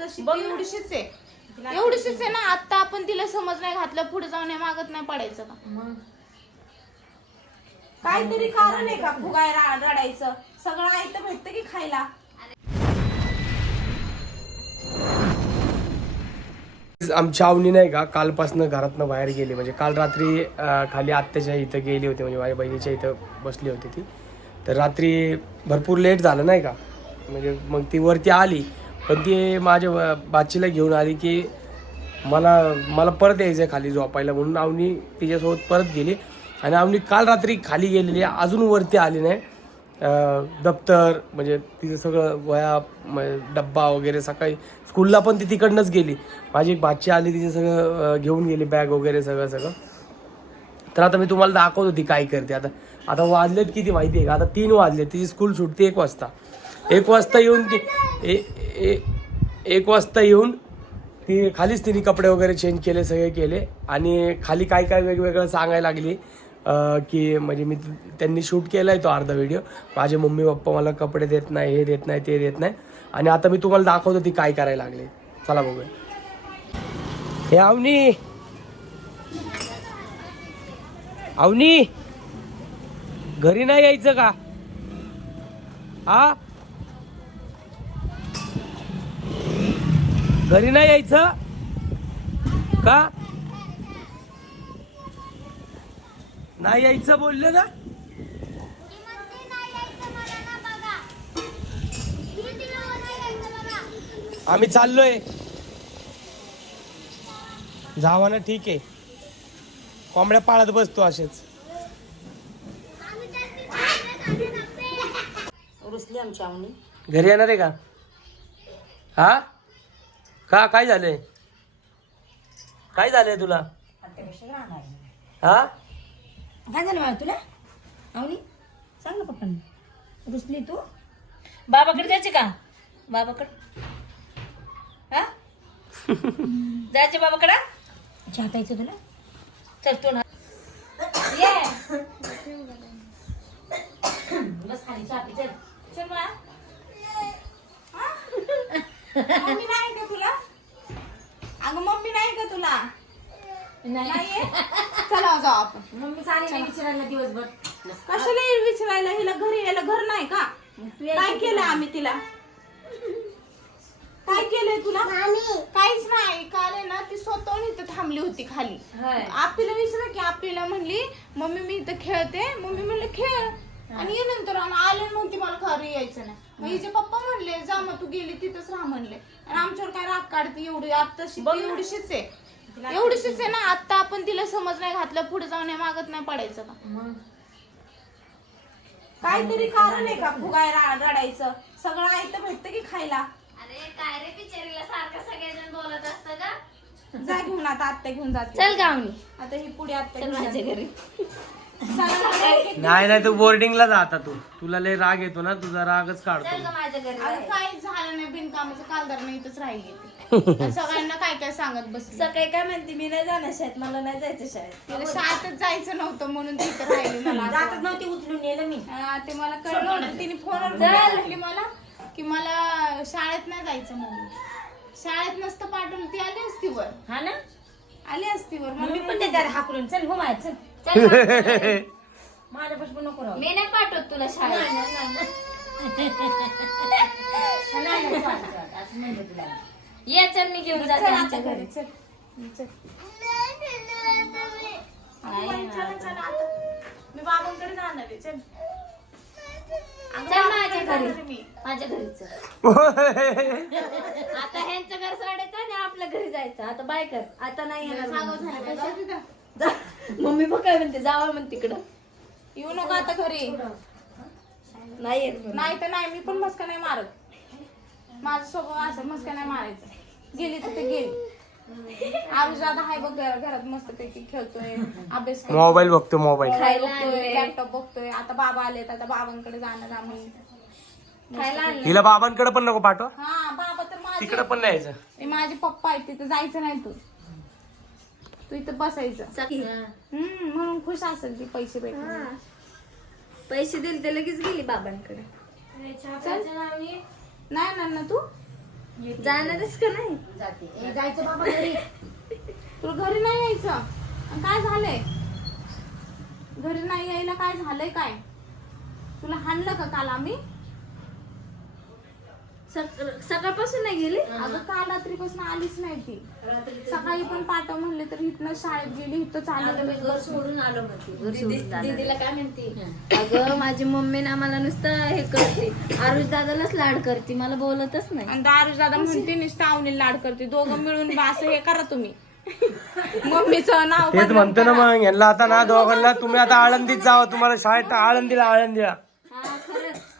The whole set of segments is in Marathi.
तशी एवढीशीच आहे. एवढीशीच आहे ना आता आपण तिला समज नाही घातलं पुढे जाऊन हे मागत नाही पडायचं का? मग. काहीतरी कारण आहे का फुगाय रा- रडायचं? सगळं आयतं भेटतं की खायला? आमच्या आवनी नाही का कालपासनं घरातनं बाहेर गेली. म्हणजे काल रात्री अं, खाली आत्याच्या इथं गेली होती म्हणजे माझ्या बहिणीच्या इथं बसली होती ती. तर रात्री भरपूर लेट झालं नाही का? म्हणजे मग ती वरती आली. पण ती माझ्या व- बाचीला घेऊन आली की मला मला परत यायचं आहे खाली झोपायला म्हणून आवनी तिच्यासोबत परत गेली. आणि आवनी काल रात्री खाली गेलेली आहे, अजून वरती आली नाही. दप्तर म्हणजे तिचं सगळं वया डब्बा वगैरे सकाळी स्कूलला पण ती तिकडनंच गेली. माझी एक भाची आली तिचं सगळं घेऊन गेली बॅग वगैरे सगळं सगळं. तर आता मी तुम्हाला दाखवत होती काय करते. आता आता वाजलेत किती माहिती आहे का? आता तीन वाजले तिची स्कूल सुटते एक वाजता. एक वाजता येऊन ती ए- ए- एक वाजता येऊन ती खालीच तिने कपडे वगैरे चेंज केले सगळे केले. आणि खाली काय काय वेगवेगळं सांगायला लागली की म्हणजे मी त्यांनी शूट केला आहे तो अर्धा व्हिडिओ माझे मम्मी पप्पा मला कपडे देत नाही हे देत नाही ते देत नाही. आणि आता मी तुम्हाला दाखवतो ती काय करायला लागली. चला बघूया. हे अवनी! अवनी! घरी नाही यायचं का? हा? घरी नाही यायचं? का? नाही यायचं बोललं ना? आम्ही चाललोय. जावा ना ठीक आहे. कोंबड्या पाळत बसतो असेच. रुसली आमच्या आवनी घरी येणार आहे का? हा? का काय झालंय काय झालंय तुला? हा? काय झालं बाळा तुला? आवनी सांग ना पप्पांना. रुसली तू? बाबाकडे जायचे का? बाबाकडे हा? जायचे बाबाकडे? चहा प्यायचं तुला? चल तू ना. ये. बस खाली चहा पी चल. चल बाळा. मम्मी नाही का तुला? अगं मम्मी नाही का तुला? नाहीये? चला जाऊ आपण. मम्मी चालेल नाही विचारायला दिवसभर. कशाला येईल विचारायला? हिला घरी यायला घर नाही का? काय केलं आम्ही तिला? काय केलंय तुला? काहीच नाही. काल आहे ना ती स्वतःहून इथं थांबली होती खाली. आपल्याला विचारा की आपल्याला म्हणली मम्मी मी इथं खेळते. मम्मी म्हणले खेळ. आणि ये नंतर आले म्हणते मला घरी यायचं नाही. मग हिचे पप्पा म्हणले जा मग तू गेली तिथंच राहा म्हणले. आणि आमच्यावर काय राग काढते एवढी? आत्ताशी ती एवढीशीच आहे. एवढीशीच आहे ना आता आपण तिला समज नाही घातलं पुढे जाऊन हे मागत नाही पडायचं का? मग? काहीतरी कारण आहे का फुगाय रा- रडायचं? सगळं आयतं भेटतं की खायला? अरे काय रे बिचारीला सारखं सगळेजण बोलत असतं का? जा घेऊन आता आत्या घेऊन जाते. चल गावनी. आता ही पुढे आत्या चल घेऊन माझ्या जाते. घरी. नाही नाही तू बोर्डिंगला जा आता तू. तुला लय राग येतो ना तुझा रागच काढतो माझ्या घरी. काही झालं नाही बिनकामाचं कालदार नाही इथंच राहिली. ती. आणि सगळ्यांना काय काय सांगत बसली. सकाळी काय म्हणते मी नाही जाणार शाळेत मला नाही जायचं शाळेत. तिला शाळेतच जायचं नव्हतं म्हणून तिथं राहिली मला असं. जातच वाटलं. नव्हती उचलून नेलं मी. हा, ते मला कळलं होतं तिने फोनवर म्हटली मला की मला शाळेत नाही जायचं म्हणून. शाळेत नसतं पाठवलं ती आली असती वर. हा ना? आली असती वर. मम्मी मला पण ते दार हाकलून चल हो चल. माझ्या- माझ्यापासून नको राहू. मी नाही पाठवत तुला शाळेत. नाही, नाही, चालतं, चालतं. असं म्हणलं तुला. ये चल मी घेऊन जाते चल आमच्या आता घरी. घरी चल. चल. अगं बाई, चला, चला आता. मी बाबांकडे जाणार आहे चल. अगं, चल माझ्या बाबांकडे जाणार आहे घरी मी. माझ्या घरी चल. आता ह्यांचं घर सोडायचं आणि आपल्या घरी जायचं. आता बाय कर. आता नाही येणार. जा. मम्मी बघ काय म्हणते जावं म्हण तिकडं. येऊ नका आता घरी. नाही येत म्हणून. नाही तर नाही मी पण मस्का नाही मारत. माझा स्वभाव असं मस्का नाही मारायचं. गेली तर ते गेली. आरुष दादा हाय बघ घरा- घरात मस्त पैकी खेळतोय अभ्यास करतोय, मोबाईल बघतो मोबाईल. खायला बघतोय. लॅपटॉप बघतोय. आता बाबा आलेत आता बाबांकडे जाणार आम्ही. खायला आणलं हिला बाबांकडे पण नको पाठवा. हा बाबा तर माझे. तिकडे पण नाही यायचं. हे माझे पप्पा आहेत तिथं जायचं नाही तू. तू इथं बसायचं. सखी. हम्म म्हणून खुश असेल ती पैसे भेटले पैसे दिले ते लगेच गेली बाबांकडे. नाही ना तू? जाणारच का नाही? जाते. ए, जायचं बाबा घरी. तुला घरी नाही यायचं? आणि काय झालंय? घरी नाही यायला काय झालंय काय? तुला हाणलं का काल आम्ही? सकाळपासून नाही गेली? अगं काल रात्रीपासून आलीच नाही ती. सकाळी पण पाठव म्हणले तर इथनं शाळेत गेली इथं चालत घर सोडून आलो म्हणते. दीदीला काय म्हणते? अगं माझी मम्मी ना मला नुसतं हे करते. आरुष दादालाच लाड करते मला बोलतच नाही. आणि दारुष दादा म्हणते नुसतं आवनी लाड करते. दोघं मिळून बा असं हे करा तुम्ही. मम्मीचं नाव तेच म्हणतो ना. मग यांना आता ना दोघांना तुम्ही आता आळंदीत जावा तुम्हाला शाळेत आळंदीला आळंदीला. हा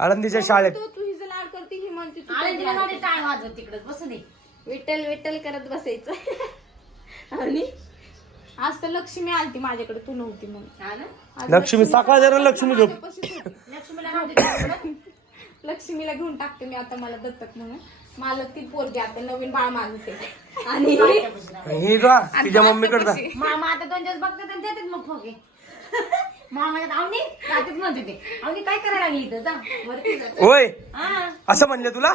आळंदीच्या शाळेत तू तू हिचं लाड करते ही म्हणते तू आळंदीला नव्हते टाळ वाजवत तिकडे. बसू दे. विठ्ठल विठ्ठल करत बसायचं. आणि? आज तर लक्ष्मी आलती माझ्याकडे तू नव्हती म्हणून. हा ना? आज लक्ष्मी सकाळ जरा लक्ष्मी झोप. माझ्यापाशीच होती. लक्ष्मीला नव्हते तिकडे. लक्ष्मीला घेऊन टाकते मी आता मला दत्तक म्हणून. मला ती पोरगी आता नवीन बाळ माझं ते आणि ही का तिच्या मम्मीकडे जा. मामा आता दोन दिवस बघतात आणि देतात मग ठोके. मामा आवनी रात्रीच म्हणते ते. आवनी काय करायला लागली इथं? जा वरती जा. होय? हा. असं म्हणले तुला?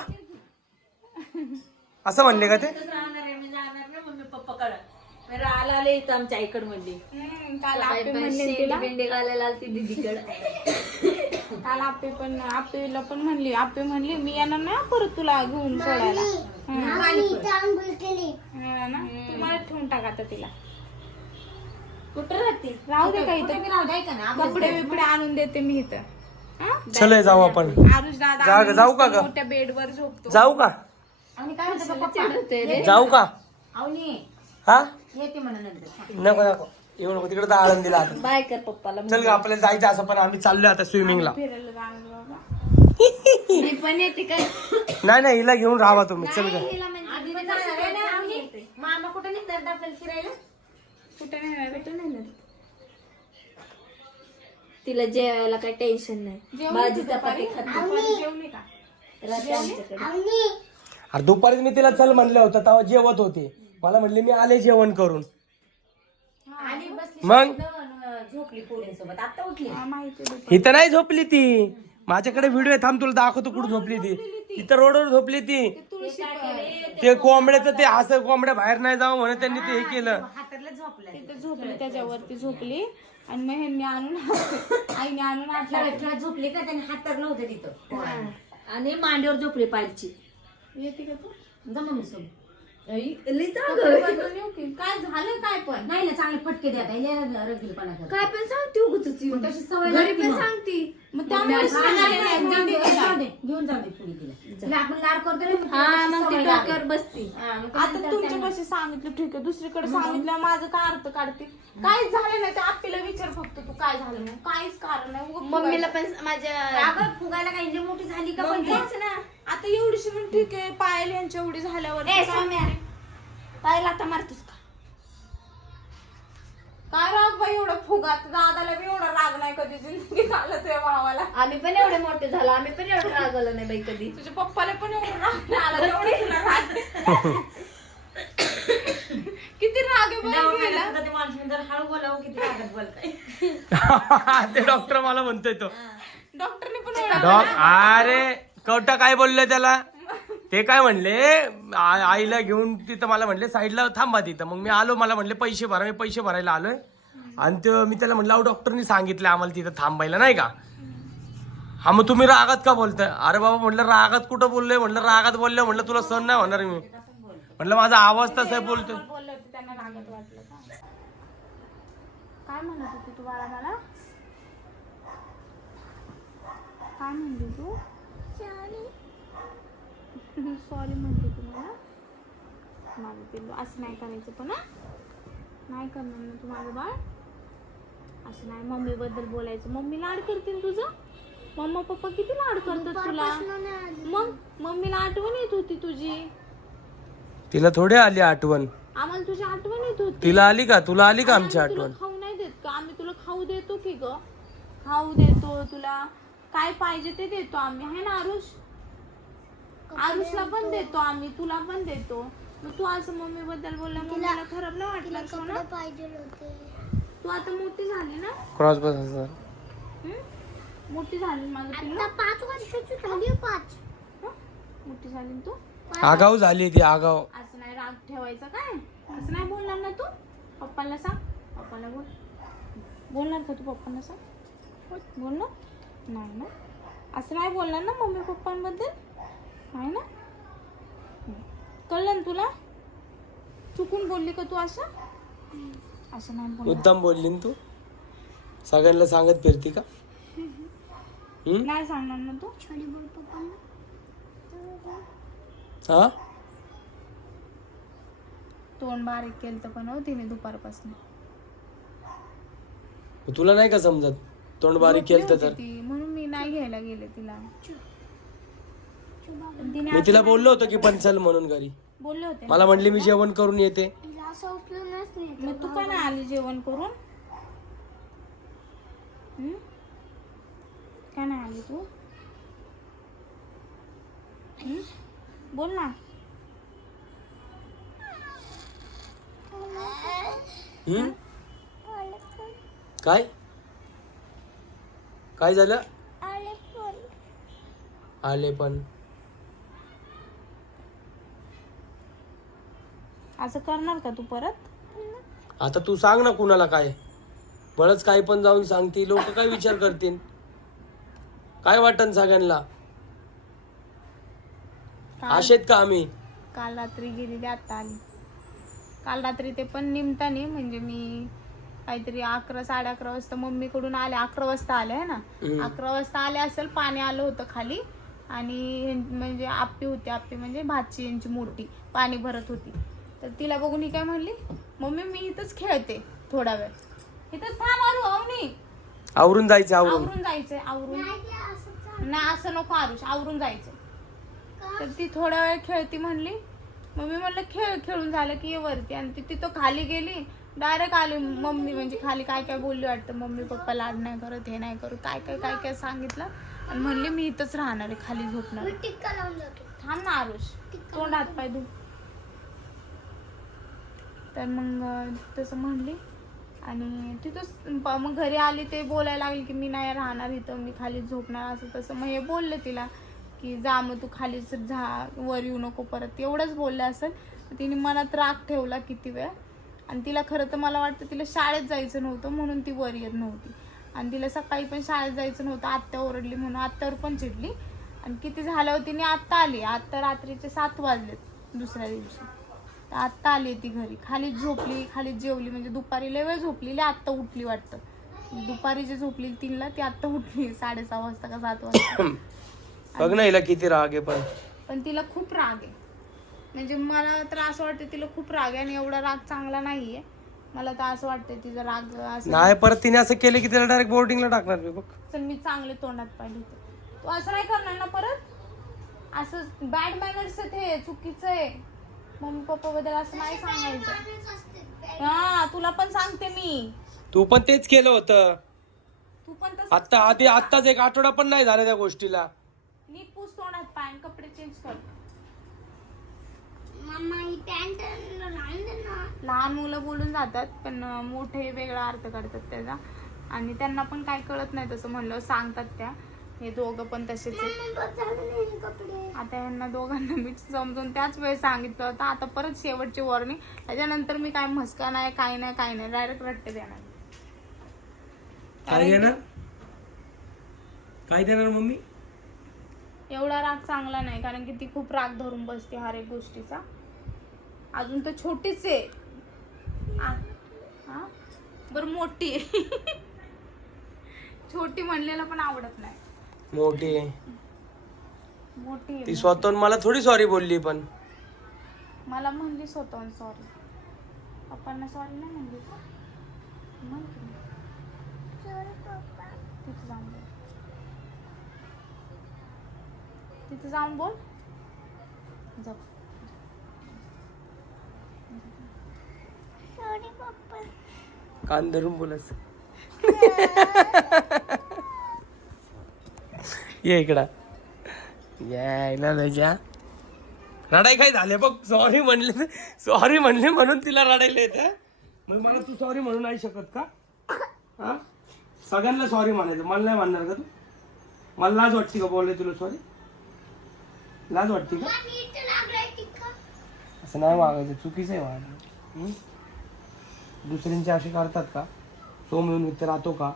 असं म्हणले का ते? इथंच राहणार आहे मी जाणार ना मम्मी पप्पा कडे मी राहायला आले इथं आमच्या आईकडे म्हणली हम्म, काल काय आपे पण म्हणले शेंडी तिला. बेंडी घालायला आलती दीदीकडे. काल आपे पण आपेला पण म्हणली आपे म्हणली मी येणार ना परत तुला घेऊन सोडायला. हं. ना? तुम्हाला ठेवून टाका आता तिला. कुठं राहते? राहू दे काही राहू द्यायचं ना कपडे बिपडे आणून देते मी इथं. हा? चल जाऊ आपण. आरुष दादा जा- आम्ही जाऊ का मस्त ग? मोठ्या बेडवर झोपतो. जाऊ का? आवनी काय म्हणते पप्पा? चिडवते रे. जाऊ का? आवनी हा? येते म्हणून नंतर. नको नको. येऊ नको. तिकडे तर आता. बाय कर पप्पाला चल गा आपल्याला जायचं असं पण आम्ही चाललोय आता स्विमिंगला. फिरायला जाणार बाबा. मी पण येते काय नाही नाही हिला घेऊन राहा तुम्ही. चल गा. हिला म्हणजे आधी पण जाणार आहे ना आवनी मामा कुठे निघतात आपल्याला फिरायला? कुठे नाही जाणार? कुठं नाही ना तिला जेवायला काही टेन्शन नाही. भाजी चपाती? खाते दुपारी जेवली का राहते आमच्याकडे अरे दुपारी मी तिला चल म्हणलं होतं तेव्हा जेवत होते. मला म्हणले मी आले जेवण करून. आणि बसली मग? शांत, झोपली पोरींसोबत. आता उठली. हा, माहिती आहे दुपारी. इथं नाही झोपली ती. माझ्याकडे व्हिडिओ थांब तुला दाखवतो कुठं झोपली ती. इथं रोडवर झोपली ती. तुळशी. ते कोंबड्याचं ते असं कोंबड्या बाहेर नाही जावं म्हणून त्यांनी ते हे केलं. हातातलं झोपलं. तिथे झोपली त्याच्यावरती झोपली. आणि मग ह्यांनी आणून आईने आणून आटला खेळत झोपली का? त्याने हात तर नव्हते तिथं. आणि मांडीवर झोपली पायची येते का तू? जा मम्मी सोबत. येऊ की? काय झालं काय पण? नाही ना चांगले फटके द्या रगीलपणा काय पण सांगते उगच तशी सवय घरी लागते पण मग. सांगते. मग त्यामुळे नाही घेऊन म्हणते जाऊ तिला. दे, घेऊन जाऊ दे पुढे तिला. तिला आपण लाड करतो ना, हा मग ती लागते. डोक्यावर बसती? हा, मग आता त्यानंतर तुमच्या त्यांना- कशी सांगितलं ठीक आहे. दुसरीकडे सांगितलं माझं काय अर्थ काढते? काहीच झालं नाही ते आपल्याला विचार फक्त तू काय झालं नाही. काहीच कारण नाही. उगाच मम्मीला. पण माझ्या अगं फुगायला काही लई मोठी झाली का मग पण तेच ना. आता ठीक आहे पायल यांच्या एवढी झाल्यावर ए, काय- सौम्या. पायला आता मारतोस का? काय राग बाई एवढं फुगात? दादाला बी एवढा राग नाही कधी जिंदगी झालं तुझ्या भावाला आम्ही पण एवढे मोठे झालो आम्ही पण एवढं रागवलं नाही बाई कधी. तुझ्या पप्पाला पण एवढा राग नाही आला तेवढं तुला राग किती राग आहे बरं गेला सुद्धा ते माणसाने जर हळू बोलावं किती लागत बोलताय. ते डॉक्टर मला म्हणतोय तो. डॉक्टरने पण डॉक अरे कवटा काय बोलले त्याला? ते काय म्हणले? आ- आईला घेऊन तिथं मला म्हणले साईडला थांबा तिथं. मग मी आलो मला म्हणले पैसे भरा मी पैसे भरायला आलोय. आणि ते मी त्याला म्हणलं अहो डॉक्टरनी सांगितलं आम्हाला तिथं थांबायला नाही का? हा मग तुम्ही रागात का बोलताय? अरे बाबा म्हटलं रागात कुठं बोललोय? म्हटलं रागात बोललोय म्हटलं तुला सण नाही होणार मी. म्हटलं माझा आवाज तसा आहे बोलतोय. बोलले काय म्हणत होती तू बाळा मला? काय म्हणली तू? सॉरी म्हणते तू मला माझं पिल्लू असं नाही करायचं पण? नाही करणार ना तू माझं बाळ. असं नाही मम्मी बद्दल बोलायचं. मम्मी लाड करते ना तुझं. मम्मा पप्पा किती लाड करतात तुला? मग? मम्मीला आठवण येत होती तुझी? तिला थोडी आली आठवण. आम्हाला तुझी आठवण येत होती. तिला आली का? तुला आली का आमची आठवण? खाऊ नाही देत का? आम्ही तुला खाऊ देतो की ग? खाऊ देतो तुला. काय पाहिजे ते देतो आम्ही. आहे ना आरुष? आरुषला पण देतो आम्ही तुला पण देतो. मग तू असं मम्मी बद्दल बोलला मम्मीला खराब नाही वाटलं सोना? तू आता मोठी झाली ना? क्रॉस बस असं. हं? मोठी झाली माझं पिल्लू? पाच वर्षाची झाली पाच. हं? मोठी झाली ना तू? आगाऊ झाली ती आगाऊ. असं नाही राग ठेवायचा काय? असं नाही बोलणार ना तू? पप्पाला सांग. पप्पाला बोल. बोलणार का तू पप्पांना सांग? बोलणार नाही ना. असं नाही बोलणार ना मम्मी पप्पांबद्दल? नाही ना. कळलं ना तुला? चुकून बोलली का तू असं? असं नाही मुद्दाम बोलली ना तू? सगळ्यांना सांगत फिरती का? हम्म? नाही सांगणार ना तू? हा? तोंड बारीक केलं तर पण हो तिने दुपारपासून. तुला नाही का समजत? तोंड बारीक झोपली केलं होती तर ती म्हणून मी नाही घ्यायला गेले तिला. मी तिला बोललो होतो की पण चल म्हणून घरी. बोलले होते. ना. मला म्हणली मी जेवण करून येते. मग तू का नाही आली जेवण करून? हं? का नाही आली तू? हं? बोल ना. हम्म? काय? काय झालं? आले पण. असं करणार का तू परत? आता तू सांग ना कुणाला काय. बळच काय पण जाऊन सांगती लोक काय विचार करतील? काय वाटन सगळ्यांना? काल आशेत का आम्ही? काल रात्री गेलेली आता आली. काल रात्री ते पण निमताने म्हणजे मी काहीतरी अकरा साडे अकरा वाजता मम्मीकडून आले. अकरा वाजता आले आहे ना? हम्म. अकरा वाजता आले असेल पाणी आलं होतं खाली. आणि म्हणजे आप्पी होती आप्पी म्हणजे भाची यांची मोठी. पाणी भरत होती. तर तिला बघून ही काय म्हणली? मम्मी मी इथंच खेळते थोडा वेळ. इथंच थांब आरू अवनी. आवरून जायचं आवरून. आवरून जायचंय आवरून. नाही असं नको आरुष आवरून जायचं तर ती थोडा वेळ खेळती म्हणली. मग मी म्हणलं खेळ खेळून झालं की ये वरती. आणि ती तिथं खाली गेली. डायरेक्ट आली मम्मी म्हणजे खाली काय काय बोलली वाटतं? मम्मी पप्पा लाड नाही करत हे नाही करत काय काय काय काय सांगितलं? आणि म्हणली मी इथंच राहणार आहे खाली झोपणार. थांब ना आरुष तोंड हात पाय धु. तर मग तसं म्हणली. आणि तिथंच प- मग घरी आली ते बोलायला लागली की मी नाही राहणार इथं मी खाली झोपणार असं तसं. मग हे बोलले तिला की जा मग तू खालीच झा वर येऊ नको परत. एवढंच बोललं असेल तिने मनात राग ठेवला किती वेळ. आणि तिला खरं तर मला वाटतं तिला शाळेत जायचं नव्हतं म्हणून ती वर येत नव्हती. आणि तिला सकाळी पण शाळेत जायचं नव्हतं आत्या ओरडली म्हणून आत्यावर पण चिडली. आणि किती झाल्यावर तिने आत्ता आली. आत्ता रात्रीचे सात वाजलेत दुसऱ्या दिवशी. तर आत्ता आली ती घरी. खाली झोपली खाली जेवली म्हणजे दुपारी लय वेळ झोपलेली आत्ता उठली वाटतं. दुपारी जे झोपली तीनला ती आत्ता उठली साडेसहा वाजता का सात वाजता. बघ ना हिला किती राग आहे पण. पण तिला खूप राग आहे. म्हणजे मला तर असं वाटतं तिला खूप राग आहे आणि एवढा राग चांगला नाहीये. मला तर असं वाटतं तिचा राग असं नाही परत तिने असं केलं की तिला डायरेक्ट बोर्डिंगला टाकणार मी बघ. चल मी चांगले तोंडात पाहिजे तू असं नाही करणार ना परत? असं बॅड मॅनर्स ते चुकीचं आहे. मम्मी पप्पा बद्दल असं नाही सांगायचं. हा तुला पण सांगते मी. तू पण तेच केलं होतं. तू पण तसं आता आधी आत्ताच एक आठवडा पण नाही झाला त्या गोष्टीला. नीट पूस तोंडात पाय आणि कपडे चेंज कर. लहान मुलं बोलून जातात पण मोठे वेगळा अर्थ काढतात त्याचा. आणि त्यांना पण काय कळत नाही तसं म्हणलं सांगतात त्या. हे दोघं पण तसेच आहेत. आता यांना दोघांना मी समजून त्याच वेळी सांगितलं होतं. आता परत शेवटची वॉर्निंग त्याच्यानंतर मी काय म्हसका नाही काय नाही काय नाही. डायरेक्ट रट्टे देणार. काय देणार? काय देणार मम्मी? एवढा राग चांगला नाही कारण की ती खूप राग धरून बसते हर एक गोष्टीचा. अजून तर छोटीच आहे. आ- हा? बरं मोठी आहे. छोटी म्हणलेला पण आवडत नाही. मोठी. आहे मोठी आहे ती स्वतःहून मला थोडी सॉरी बोलली पण. मला म्हणली स्वतःहून सॉरी पप्पांना सॉरी नाही म्हणली का. तिथं जाऊन बोल. तिथं जाऊन बोल. जाऊ. कान धरून बोलायचं. ये इकडा. यायला त्याच्या रडाई काय झाले बघ सॉरी म्हणले सॉरी म्हणले म्हणून तिला रडायला येते. मग मला तू सॉरी म्हणू नाही शकत का? हा? सगळ्यांना सॉरी म्हणायचं. मला नाही म्हणणार का तू? मला लाज वाटते का बोलले तुला सॉरी लाज वाटते का? असं नाही वागायचं चुकीचं आहे वागायचं. हं? दुसऱ्यांचे असे करतात का? तो मिळून इथे राहतो का?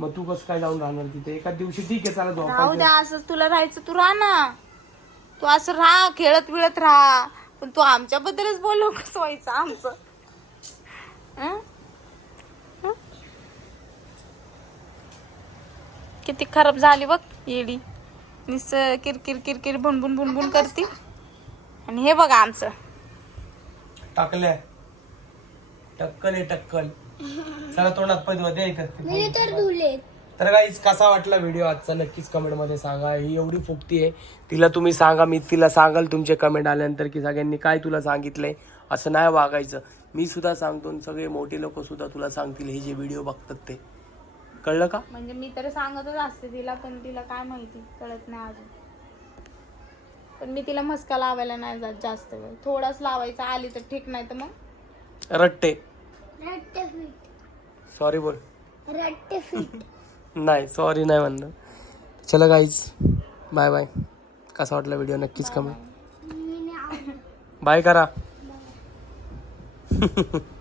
मग तू कसं काय जाऊन राहणार तिथे? एका दिवशी ठीक आहे चला राहू झोपायचं द्या असंच तुला राहायचं तू राहा ना. तू असं राहा खेळत बिळत राहा. पण तू आमच्याबद्दलच बोललो कसं व्हायचं आमचं. हं? हं? किती खराब झाली बघ येडी. निस किरकिर किरकिर बुनबुन बुनबुन करते. आणि हे बघा आमचं. टाकल्या. टक्कल आहे टक्कल. चला तोंडात पैदवा द्या इथं तर गाईज कसा वाटला व्हिडिओ आजचा? नक्कीच कमेंटमध्ये सांगा. ही एवढी फुकती आहे. तिला तुम्ही सांगा. मी तिला सांगाल तुमचे कमेंट आल्यानंतर की सगळ्यांनी काय तुला सांगितलंय? असं नाही वागायचं. मी सुद्धा सांगतो आणि सगळे मोठे लोक सुद्धा तुला सांगतील हे जे व्हिडिओ बघतात ते. कळलं का? म्हणजे मी तर सांगतच असते तिला पण तिला काय माहिती? कळत नाही अजून. पण मी तिला मस्का लावायला नाही जात जास्त वेळ. थोडाच लावायचा आली तर ठीक नाही तर मग? रट्टे. सॉरी बोल. नाही सॉरी नाही म्हणणं चला गाईज बाय बाय कसा वाटला व्हिडिओ नक्कीच कमेंट बाय करा.